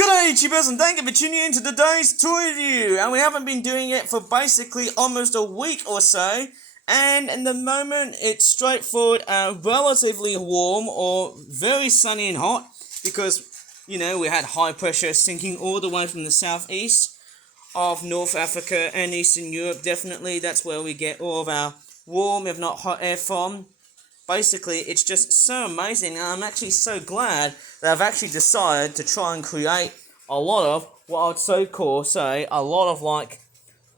G'day YouTubers, and thank you for tuning in to today's toy review. And we haven't been doing it for basically almost a week or so. And in the moment, it's straightforward, relatively warm or very sunny and hot. Because, you know, we had high pressure sinking all the way from the southeast of North Africa and Eastern Europe. Definitely, that's where we get all of our warm, if not hot air from. Basically, it's just so amazing, and I'm actually so glad that I've actually decided to try and create a lot of what I would say a lot of like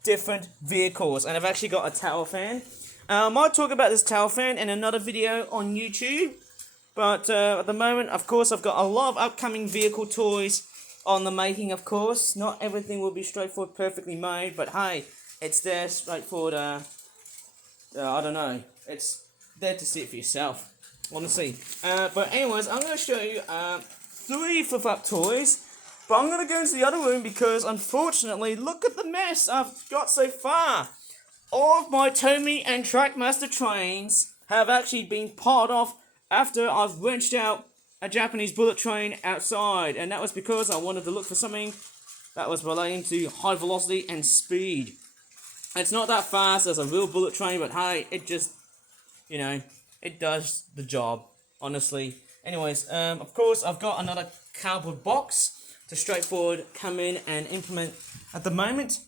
different vehicles. And I've actually got a tower fan. I might talk about this tower fan in another video on YouTube, but at the moment, of course, I've got a lot of upcoming vehicle toys on the making. Of course, not everything will be straightforward, perfectly made, but hey, it's there, straightforward. I don't know, it's there to see it for yourself, honestly. But anyways, I'm going to show you 3 Flip Flap toys, but I'm going to go into the other room because unfortunately, look at the mess I've got so far. All of my Tomy and Trackmaster trains have actually been parted off after I've wrenched out a Japanese bullet train outside, and that was because I wanted to look for something that was relating to high velocity and speed. It's not that fast as a real bullet train, but hey, it just, you know, it does the job, honestly. Anyways, of course, I've got another cardboard box to straightforward come in and implement at the moment.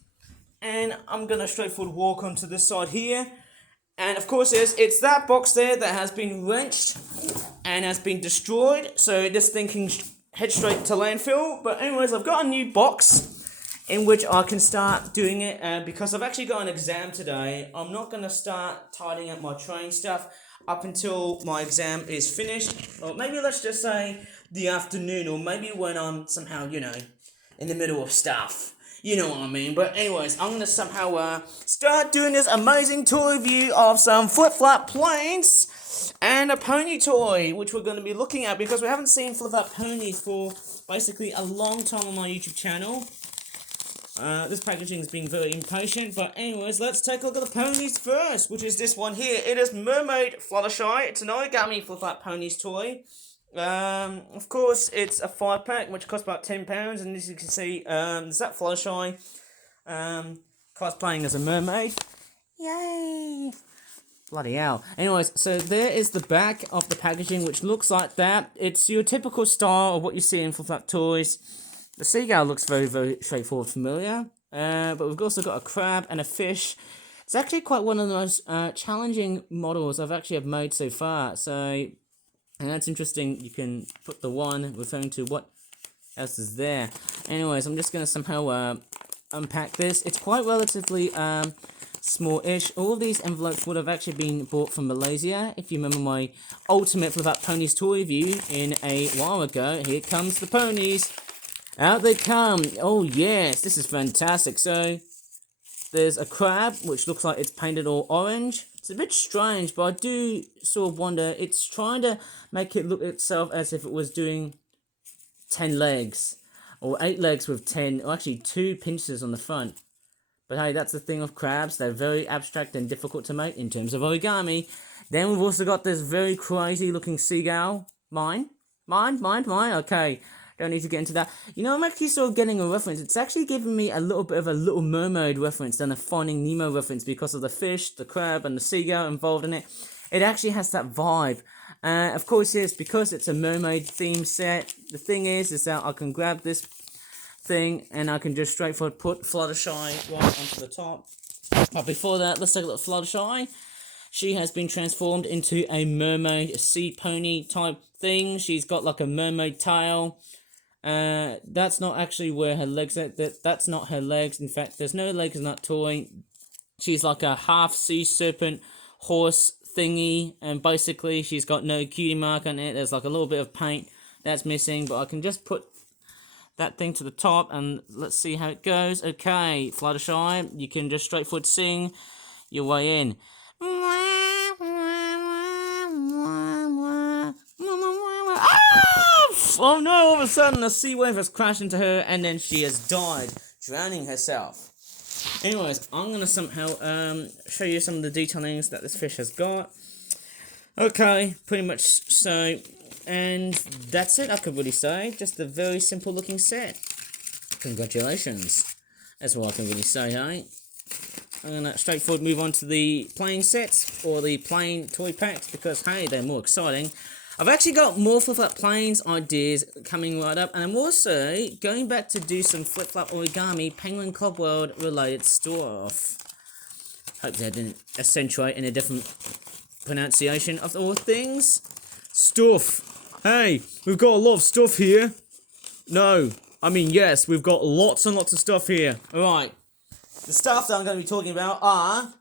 And I'm going to straightforward walk onto this side here. And of course, it's that box there that has been wrenched and has been destroyed. So this thing can head straight to landfill. But anyways, I've got a new box in which I can start doing it, because I've actually got an exam today. I'm not going to start tidying up my train stuff up until my exam is finished, or maybe let's just say the afternoon, or maybe when I'm somehow, you know, in the middle of stuff. You know what I mean. But anyways, I'm going to somehow start doing this amazing toy review of some Flip Flap planes and a pony toy, which we're going to be looking at because we haven't seen Flip Flap ponies for basically a long time on my YouTube channel. This packaging is being very impatient, but anyways, let's take a look at the ponies first, which is this one here. It is Mermaid Fluttershy. It's an origami Flip Flap ponies toy. Of course, it's a 5-pack, which costs about £10, and as you can see, there's that Fluttershy, cosplaying as a mermaid. Yay! Bloody hell. Anyways, so there is the back of the packaging, which looks like that. It's your typical style of what you see in Flip Flap toys. The seagull looks very, very straightforward, familiar, but we've also got a crab and a fish. It's actually quite one of the most challenging models I've actually have made so far, so, and that's interesting. You can put the one referring to what else is there. Anyways, I'm just going to somehow unpack this. It's quite relatively small-ish. All of these envelopes would have actually been bought from Malaysia. If you remember my ultimate Flip Flap Ponies toy review in a while ago, here comes the ponies. Out they come. Oh yes, this is fantastic. So there's a crab which looks like it's painted all orange. It's a bit strange, but I do sort of wonder, it's trying to make it look itself as if it was doing 10 legs, or 8 legs with 10, or actually 2 pincers on the front. But hey, that's the thing of crabs. They're very abstract and difficult to make in terms of origami. Then we've also got this very crazy looking seagull. Mine, okay. Don't need to get into that. You know, I'm actually sort of getting a reference. It's actually giving me a little bit of a Little Mermaid reference than a Finding Nemo reference because of the fish, the crab, and the seagull involved in it. It actually has that vibe. Of course, yes, because it's a mermaid theme set. The thing is that I can grab this thing and I can just straightforward put Fluttershy right onto the top. But before that, let's take a look at Fluttershy. She has been transformed into a mermaid, a sea pony type thing. She's got like a mermaid tail. That's not actually where her legs are. That's not her legs. In fact, there's no legs in that toy. She's like a half sea serpent horse thingy, and basically she's got no cutie mark on it. There's like a little bit of paint that's missing, but I can just put that thing to the top and let's see how it goes. Okay, Fluttershy, you can just straightforward sing your way in. Oh no, all of a sudden a sea wave has crashed into her and then she has died, drowning herself. Anyways, I'm going to somehow show you some of the detailings that this fish has got. Okay, pretty much so. And that's it, I could really say. Just a very simple looking set. Congratulations. That's what I can really say, hey? I'm gonna straightforward move on to the plain sets, or the plain toy packs, because hey, they're more exciting. I've actually got more Flip Flap Planes ideas coming right up, and I'm also going back to do some Flip Flap Origami Penguin Club World related stuff. Hope they didn't accentuate in a different pronunciation of all things. Stuff. Hey, we've got a lot of stuff here. No, I mean yes, we've got lots and lots of stuff here. Alright, the stuff that I'm going to be talking about are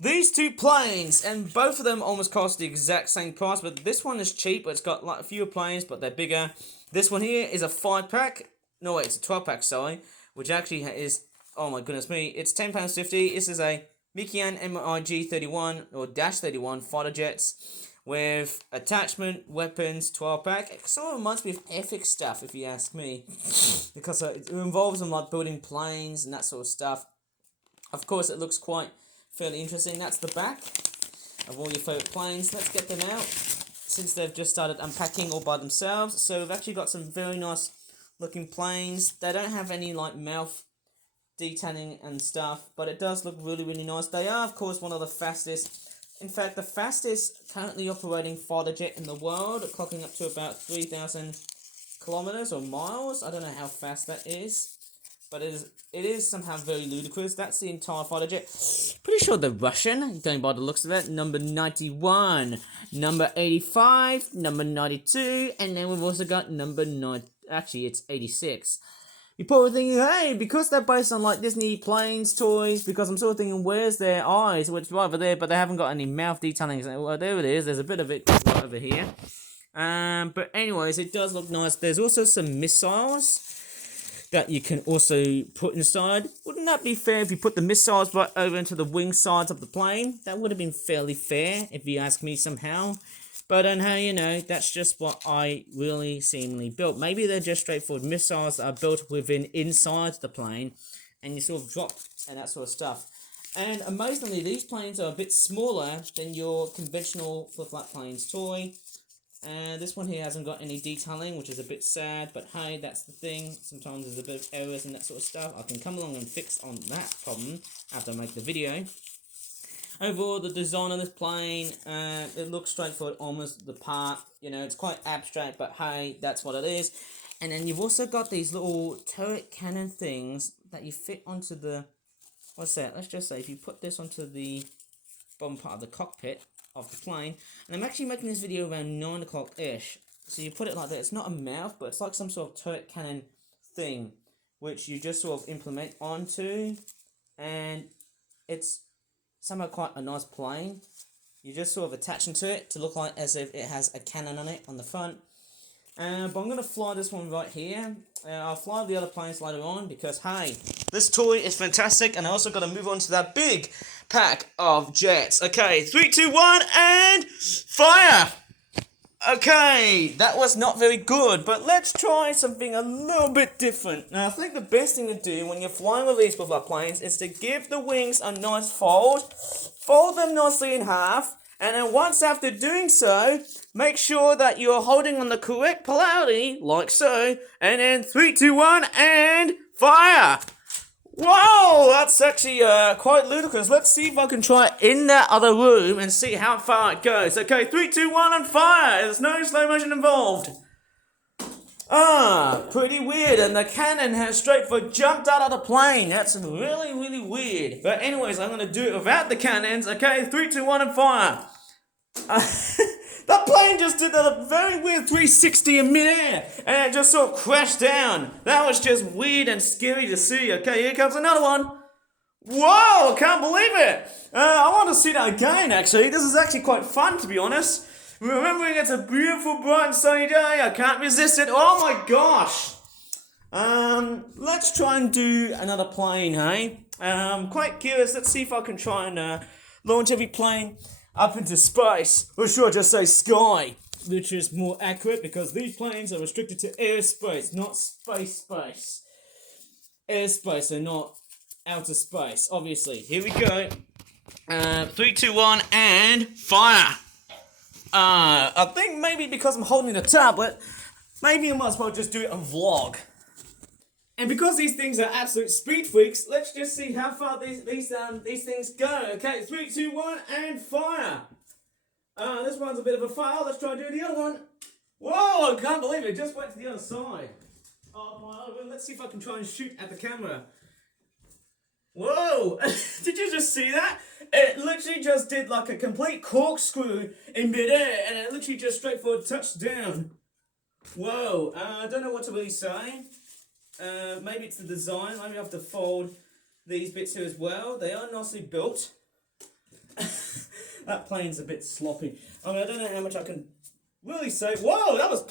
these two planes, and both of them almost cost the exact same price, but this one is cheap, but it's got like fewer planes, but they're bigger. This one here is a 5-pack, no wait, it's a 12-pack, sorry, which actually is, oh my goodness me, it's £10.50. This is a Mikoyan MiG-31 or -31 fighter jets with attachment, weapons, 12-pack. It sort of reminds me of epic stuff, if you ask me, because it involves them like building planes and that sort of stuff. Of course, it looks quite fairly interesting. That's the back of all your favourite planes. Let's get them out, since they've just started unpacking all by themselves. So we've actually got some very nice looking planes. They don't have any like mouth detailing and stuff, but it does look really, really nice. They are, of course, one of the fastest, in fact, the fastest currently operating fighter jet in the world, clocking up to about 3,000 kilometers or miles. I don't know how fast that is, but it is somehow very ludicrous. That's the entire fighter jet. Pretty sure the Russian, going by the looks of it, number 91, number 85, number 92, and then we've also got number 9, actually it's 86. You're probably thinking, hey, because they're based on like Disney planes, toys, because I'm sort of thinking, where's their eyes? Which right over there, but they haven't got any mouth detailing. Well, there it is. There's a bit of it right over here. But anyways, it does look nice. There's also some missiles that you can also put inside. Wouldn't that be fair if you put the missiles right over into the wing sides of the plane? That would have been fairly fair, if you ask me somehow. But how you know, that's just what I really seemingly built. Maybe they're just straightforward missiles that are built within inside the plane, and you sort of drop and that sort of stuff. And amazingly, these planes are a bit smaller than your conventional Flip Flap Planes toy. And this one here hasn't got any detailing, which is a bit sad, but hey, that's the thing. Sometimes there's a bit of errors and that sort of stuff. I can come along and fix on that problem after I make the video. Overall, the design of this plane, it looks straightforward, almost the part. You know, it's quite abstract, but hey, that's what it is. And then you've also got these little turret cannon things that you fit onto the, what's that? Let's just say if you put this onto the bottom part of the cockpit of the plane, and I'm actually making this video around 9 o'clock-ish. So you put it like that. It's not a mouth, but it's like some sort of turret cannon thing, which you just sort of implement onto, and it's somehow quite a nice plane. You just sort of attaching to it to look like as if it has a cannon on it on the front. But I'm going to fly this one right here. I'll fly the other planes later on because, hey, this toy is fantastic, and I also got to move on to that big pack of jets. Okay, 3, 2, 1, and fire! Okay, that was not very good, but let's try something a little bit different. Now, I think the best thing to do when you're flying with these Flip Flap planes is to give the wings a nice fold them nicely in half, and then once after doing so, make sure that you're holding on the correct polarity, like so, and then 3, 2, 1, and fire! Whoa, that's actually quite ludicrous. Let's see if I can try it in that other room and see how far it goes. Okay, 3, 2, 1, and fire! There's no slow motion involved. Pretty weird, and the cannon has straightforward jumped out of the plane. That's really, really weird. But anyways, I'm going to do it without the cannons. Okay, 3, 2, 1, and fire! That plane just did a very weird 360 in midair, and it just sort of crashed down. That was just weird and scary to see. Okay, here comes another one. Whoa, I can't believe it. I want to see that again, actually. This is actually quite fun, to be honest. Remembering it's a beautiful, bright and sunny day, I can't resist it. Oh my gosh. Let's try and do another plane, hey? I'm quite curious. Let's see if I can try and launch every plane up into space, or should I just say sky, which is more accurate because these planes are restricted to airspace, not space. Airspace and not outer space, obviously. Here we go. 3, 2, 1, and fire! I think maybe because I'm holding the tablet, maybe I might as well just do it on vlog. And because these things are absolute speed freaks, let's just see how far these things go. Okay, 3, 2, 1, and fire. This one's a bit of a fail. Let's try and do the other one. Whoa, I can't believe it. It just went to the other side. Oh my God, let's see if I can try and shoot at the camera. Whoa, did you just see that? It literally just did like a complete corkscrew in midair, and it literally just straightforward touched down. Whoa, I don't know what to really say. Maybe it's the design. Maybe I have to fold these bits here as well. They are nicely built. That plane's a bit sloppy. I mean, I don't know how much I can really say. Whoa, that was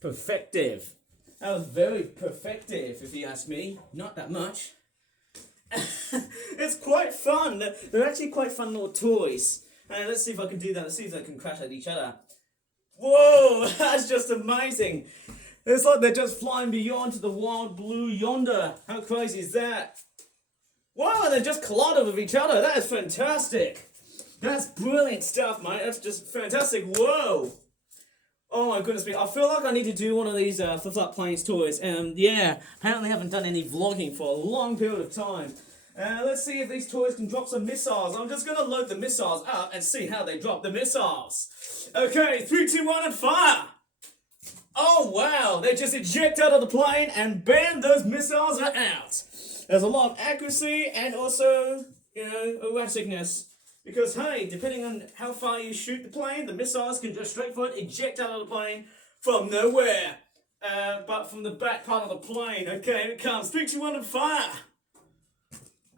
perfective. That was very perfective, if you ask me. Not that much. It's quite fun. They're actually quite fun little toys. And let's see if I can do that. Let's see if they can crash at each other. Whoa, that's just amazing. It's like they're just flying beyond to the wild blue yonder. How crazy is that? Wow, they just collided with each other. That is fantastic. That's brilliant stuff, mate. That's just fantastic. Whoa. Oh my goodness me. I feel like I need to do one of these Flip Flap Planes toys. Yeah, apparently haven't done any vlogging for a long period of time. Let's see if these toys can drop some missiles. I'm just going to load the missiles up and see how they drop the missiles. Okay, 3, 2, 1, and fire. Oh wow, they just eject out of the plane and bam, those missiles are out. There's a lot of accuracy and also, erraticness. Because hey, depending on how far you shoot the plane, the missiles can just straightforward eject out of the plane from nowhere. But from the back part of the plane. Okay, here it comes. 3, 2, 1, and fire.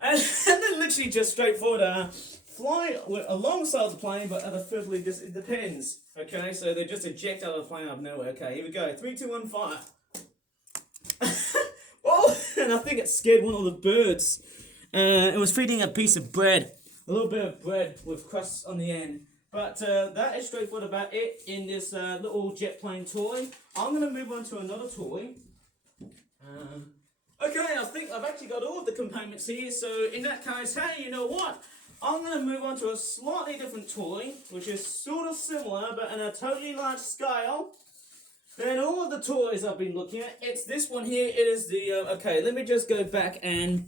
And then literally just straightforward fly alongside the plane, but at a fiddly distance. It depends. Okay, so they just eject out of the plane out of nowhere. Okay, here we go. 3, 2, 1, fire. Oh, and I think it scared one of the birds. It was feeding a piece of bread. A little bit of bread with crusts on the end. But that is straightforward about it in this little jet plane toy. I'm going to move on to another toy. Okay, I think I've actually got all of the components here. So in that case, hey, you know what? I'm going to move on to a slightly different toy, which is sort of similar, but on a totally large scale than all of the toys I've been looking at. It's this one here. It is the, okay, let me just go back and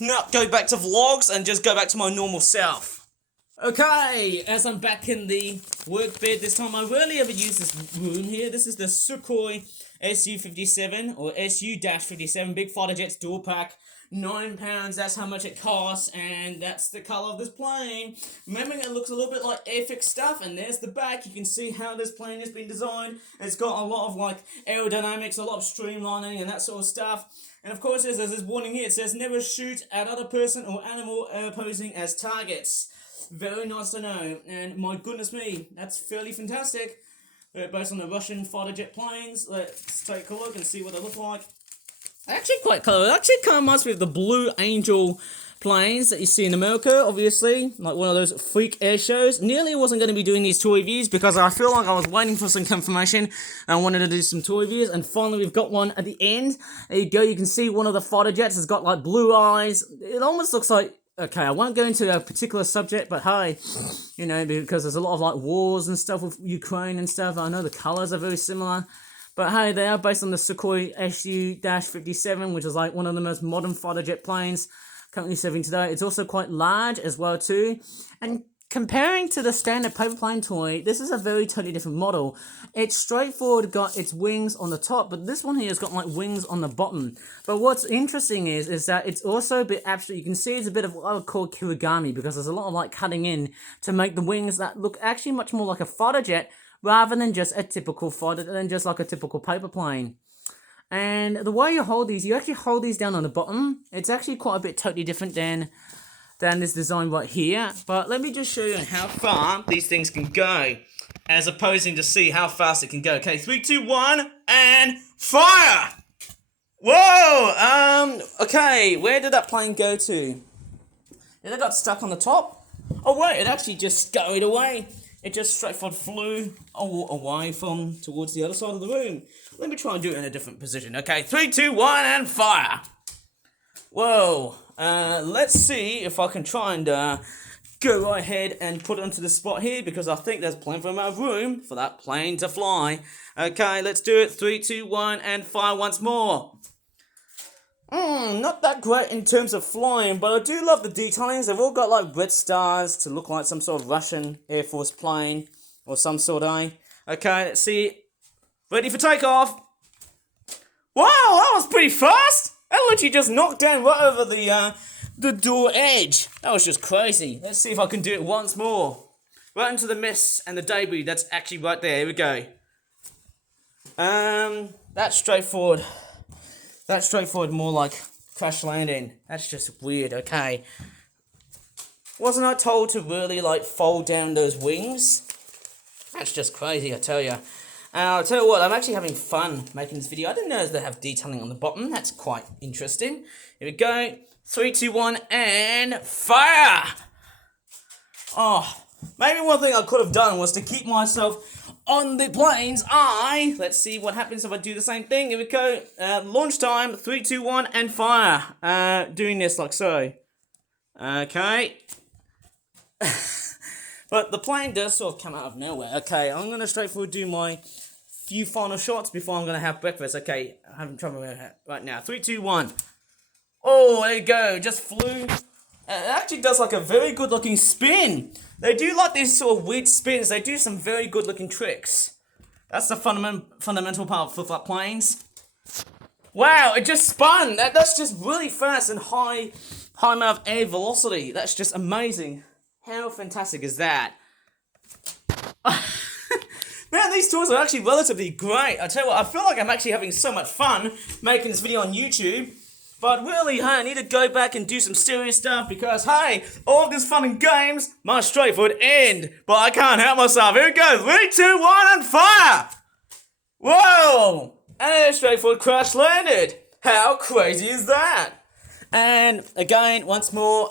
not go back to vlogs and just go back to my normal self. Okay, as I'm back in the work bed this time, I rarely ever use this room here. This is the Sukhoi Su-57 or Su-57 Big Fighter Jets Dual Pack. £9, that's how much it costs, and that's the colour of this plane. Remember, it looks a little bit like Airfix stuff, and there's the back. You can see how this plane has been designed. It's got a lot of like aerodynamics, a lot of streamlining, and that sort of stuff. And of course, there's this warning here. It says, never shoot at other person or animal posing as targets. Very nice to know, and my goodness me, that's fairly fantastic. Based on the Russian fighter jet planes, let's take a look and see what they look like. Actually quite close. It actually kind of reminds me of the Blue Angel planes that you see in America, obviously. Like one of those freak air shows. Nearly wasn't going to be doing these toy reviews because I feel like I was waiting for some confirmation and I wanted to do some toy reviews. And finally we've got one at the end. There you go. You can see one of the fighter jets has got like blue eyes. It almost looks like... Okay, I won't go into a particular subject, but hey, you know, because there's a lot of like wars and stuff with Ukraine and stuff. I know the colours are very similar. But hey, they are based on the Sukhoi Su-57, which is like one of the most modern fighter jet planes currently serving today. It's also quite large as well too. And comparing to the standard paper plane toy, this is a very totally different model. It's straightforward, got its wings on the top, but this one here has got like wings on the bottom. But what's interesting is that it's also a bit abstract. You can see it's a bit of what I would call kirigami because there's a lot of like cutting in to make the wings that look actually much more like a fighter jet, rather than just a typical fighter, than just like a typical paper plane. And the way you hold these, you actually hold these down on the bottom. It's actually quite a bit totally different than this design right here. But let me just show you how far these things can go, as opposing to see how fast it can go. Okay, 3, 2, 1, and fire! Whoa! Okay, where did that plane go to? Did it got stuck on the top? Oh wait, it actually just scurried away. It just straightforward flew away from towards the other side of the room. Let me try and do it in a different position. Okay, 3, 2, 1, and fire! Whoa. Let's see if I can try and go right ahead and put it onto the spot here because I think there's plenty of room for that plane to fly. Okay, let's do it. 3, 2, 1, and fire once more. Not that great in terms of flying, but I do love the detailings. They've all got like red stars to look like some sort of Russian Air Force plane or some sort of. Okay, let's see. Ready for takeoff. Wow, that was pretty fast. That literally just knocked down right over the door edge. That was just crazy. Let's see if I can do it once more. Right into the mist and the debris. That's actually right there. Here we go. That's straightforward. That's straightforward, more like crash landing. That's just weird, okay. Wasn't I told to really, like, fold down those wings? That's just crazy, I tell you. I'll tell you what, I'm actually having fun making this video. I didn't know they have detailing on the bottom. That's quite interesting. Here we go. 3, 2, 1, and fire! Oh, maybe one thing I could have done was to keep myself on the plane's eye. Let's see what happens if I do the same thing. Here we go. Launch time. 3, 2, 1, and fire. Doing this like so. Okay. But the plane does sort of come out of nowhere. Okay, I'm going to straightforward do my few final shots before I'm going to have breakfast. Okay, I'm having trouble with it right now. 3, 2, 1. Oh, there you go. Just flew. It actually does like a very good looking spin. They do like these sort of weird spins. They do some very good looking tricks. That's the fundamental part of Flip Flap planes. Wow, it just spun. That's just really fast and high amount of air velocity. That's just amazing. How fantastic is that? Man, these toys are actually relatively great. I tell you what, I feel like I'm actually having so much fun making this video on YouTube. But really, hey, I need to go back and do some serious stuff because, hey, all of this fun and games must straightforward end. But I can't help myself. Here we go. 3, 2, 1, and fire! Whoa! And a straightforward crash landed. How crazy is that? And again, once more,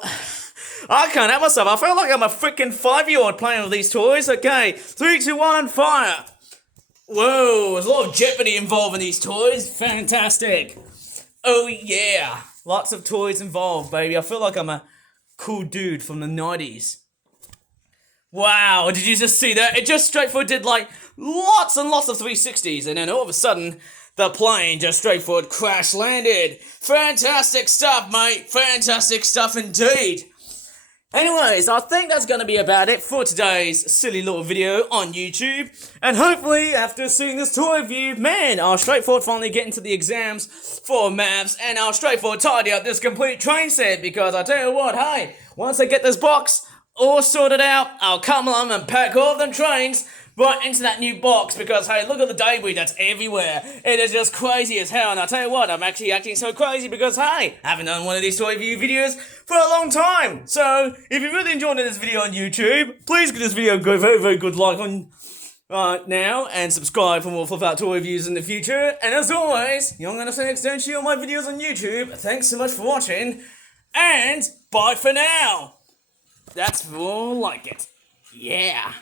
I can't help myself. I feel like I'm a freaking 5-year-old playing with these toys. Okay, 3, 2, 1, and fire! Whoa, there's a lot of jeopardy involved in these toys. Fantastic. Oh yeah, lots of toys involved, baby. I feel like I'm a cool dude from the 90s. Wow, did you just see that? It just straightforward did like lots and lots of 360s, and then all of a sudden, the plane just straightforward crash landed. Fantastic stuff, mate. Fantastic stuff indeed. Anyways, I think that's going to be about it for today's silly little video on YouTube. And hopefully, after seeing this toy review, man, I'll straightforward finally get into the exams for maths, and I'll straightforward tidy up this complete train set, because I tell you what, hey, once I get this box all sorted out, I'll come along and pack all of them trains right into that new box, because, hey, look at the debris that's everywhere. It is just crazy as hell, and I'll tell you what, I'm actually acting so crazy because, hey, I haven't done one of these toy review videos for a long time. So, if you really enjoyed this video on YouTube, please give this video a very, very good like on now, and subscribe for more Flip Flap toy reviews in the future. And as always, I'm going to say extension on my videos on YouTube. Thanks so much for watching, and bye for now. That's more like it. Yeah.